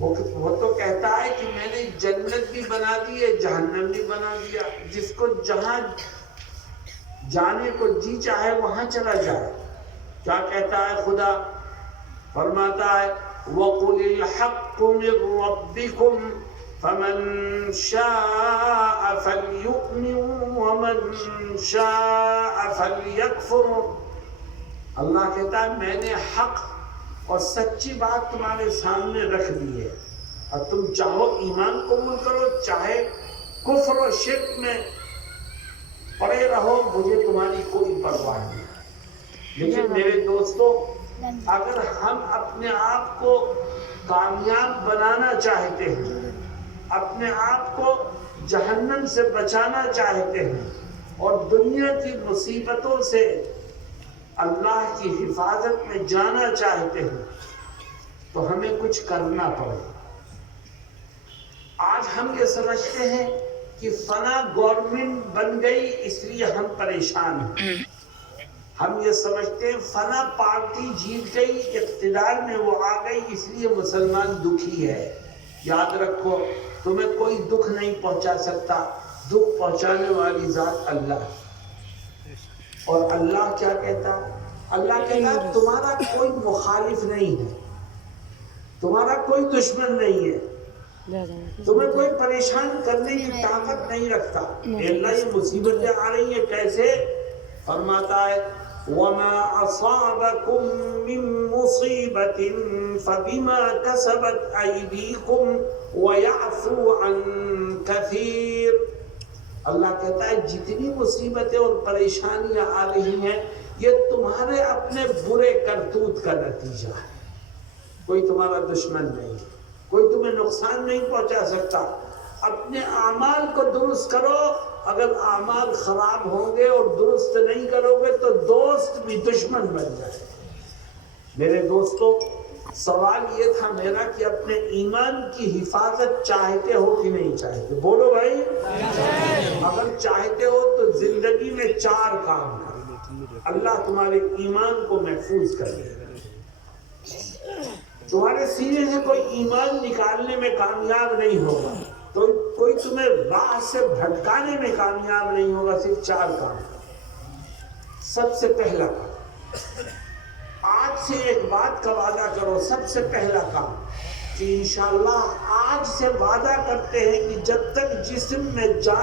وہ تو کہتا ہے کہ میں نے جنت بھی بنا دی ہے، جہنم بھی بنا دیا، جس کو جہاں جانے کو جی چاہے وہاں چلا جائے۔ کیا کہتا ہے خدا؟ فرماتا ہے وَقُلِ الْحَقُّ مِنْ رَبِّكُمْ فَمَنْ شَاءَ فَلْيُؤْمِنْ وَمَنْ شَاءَ فَلْيَكْفُرْ۔ اللہ کہتا ہے میں نے حق اور سچی بات تمہارے سامنے رکھ دی ہے، اور تم چاہو ایمان قبول کرو، چاہے کفر و شرک میں پڑے رہو، مجھے تمہاری کوئی پرواہ نہیں۔ لیکن میرے دوستو، اگر ہم اپنے آپ کو کامیاب بنانا چاہتے ہیں، اپنے آپ کو جہنم سے بچانا چاہتے ہیں، اور دنیا کی مصیبتوں سے اللہ کی حفاظت میں جانا چاہتے ہیں، تو ہمیں کچھ کرنا پڑے۔ آج ہم یہ سمجھتے ہیں کہ فلاں گورنمنٹ بن گئی اس لیے ہم پریشان ہیں، ہم یہ سمجھتے ہیں فلاں پارٹی جیت گئی، اقتدار میں وہ آ گئی اس لیے مسلمان دکھی ہے۔ یاد رکھو تمہیں کوئی دکھ نہیں پہنچا سکتا، دکھ پہنچانے والی ذات اللہ۔ اور اللہ کیا کہتا؟ اللہ کہتا تمہارا کوئی مخالف نہیں ہے، تمہارا کوئی دشمن نہیں ہے، تمہیں کوئی پریشان کرنے کی طاقت نہیں رکھتا۔ اللہ یہ مصیبتیں آ رہی ہیں کیسے؟ فرماتا ہے وَمَا أَصَابَكُم مِّن مُّصِيبَةٍ فَبِمَا كَسَبَتْ أَيْدِيكُمْ وَيَعْفُو عَن كَثِيرٍ۔ اللہ کہتا ہے جتنی مصیبتیں اور پریشانیاں آ رہی ہیں یہ تمہارے اپنے برے کرتوت کا نتیجہ ہے، کوئی تمہارا دشمن نہیں، کوئی تمہیں نقصان نہیں پہنچا سکتا۔ اپنے اعمال کو درست کرو، اگر اعمال خراب ہوں گے اور درست نہیں کرو گے تو دوست بھی دشمن بن جائے۔ میرے دوستو، سوال یہ تھا میرا کہ اپنے ایمان کی حفاظت چاہتے ہو کہ نہیں چاہتے؟ بولو بھائی، اگر چاہتے ہو تو زندگی میں 4 کام کرو، اللہ تمہارے ایمان کو محفوظ کر لے گا۔ تمہارے سینے سے کوئی ایمان نکالنے میں کامیاب نہیں ہوگا، تو کوئی تمہیں راہ سے بھٹکانے میں کامیاب نہیں ہوگا۔ صرف 4 کام کرو۔ سب سے پہلا کام، آج سے ایک بات کا وعدہ کرو، سب سے پہلا کام کہ انشاءاللہ آج سے وعدہ کرتے ہیں کہ جب تک جسم میں جان